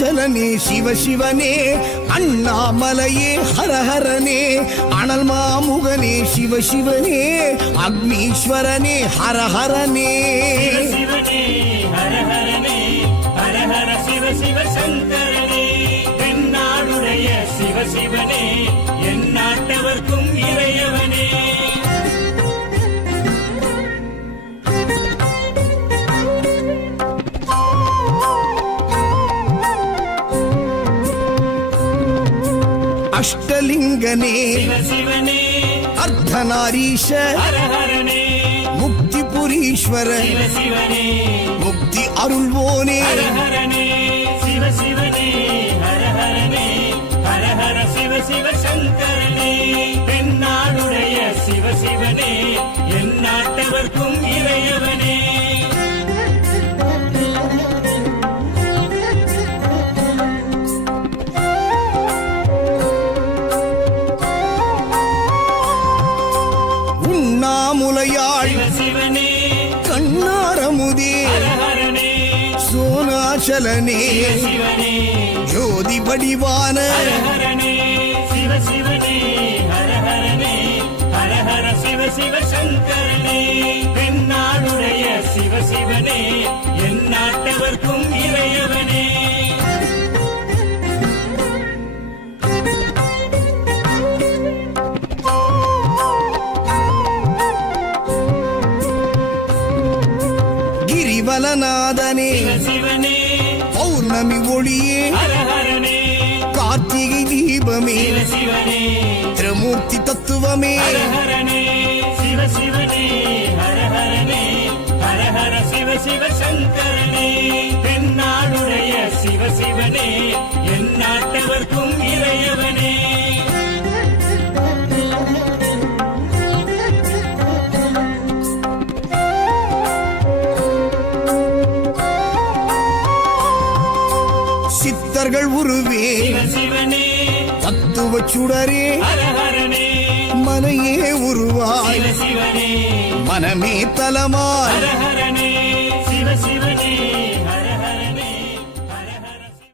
அருணாச்சலனே சிவசிவனே அண்ணாமலையே ஹரஹரனே அனல் மாமுகனே சிவசிவனே அக்னீஸ்வரனே ஹரஹரனே சிவனே ஹரஹரனே ஹரஹர சிவ சிவ சங்கரனே தென்னாடுடைய சிவசிவனே என் நாட்டவர்க்கும் இறையவனே அஷ்டலிங்கனே சிவசிவனே அர்த்தநாரீஷ ஹரஹரனே முக்திபுரீஸ்வர சிவசிவனே முக்தி அருள்வோனே ஹரஹரனே சிவசிவனே ஹரஹரனே ஹரஹர சிவ சிவ சங்கரனே தென்னாடுடைய சிவசிவனே என் நாட்டவர்க்கும் இறையவனே உண்ணாமுலையாள் சிவசிவனே கண்ணாரமுதே ஹரஹரனே சோனாச்சலனே சிவசிவனே ஜோதி வடிவான ஹரஹரனே சிவசிவனே ஹரஹரனே ஹரஹர சிவ சிவ சங்கரனே தென்னாடுடைய சிவசிவனே என் நாட்டவர்க்கும் இறையவனே கிரிவலநாதனே சிவசிவனே பௌர்ணமி ஒளியே ஹரஹரனே கார்த்திகை தீபமே சிவசிவனே திரிமூர்த்தி தத்துவமே ஹரஹரனே சிவசிவனே ஹரஹரனே ஹரஹர சிவ சிவ சங்கரனே தென்னாடுடைய சிவசிவனே என் நாட்டவர்க்கும் இறையவனே சித்தர்கள் உருவே சிவசிவனே தத்துவ சுடரே ஹரஹரனே மனையே உருவாய் சிவசிவனே மனமே தலமாய் ஹரஹரனே சிவசிவனே